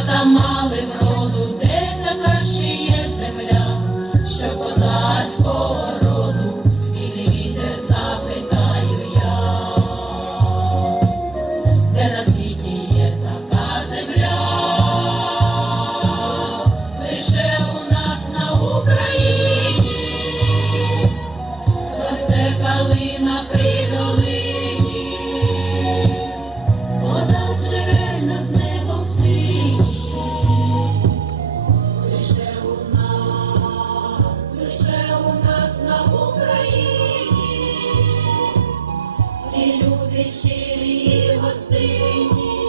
свята мали в Palestine.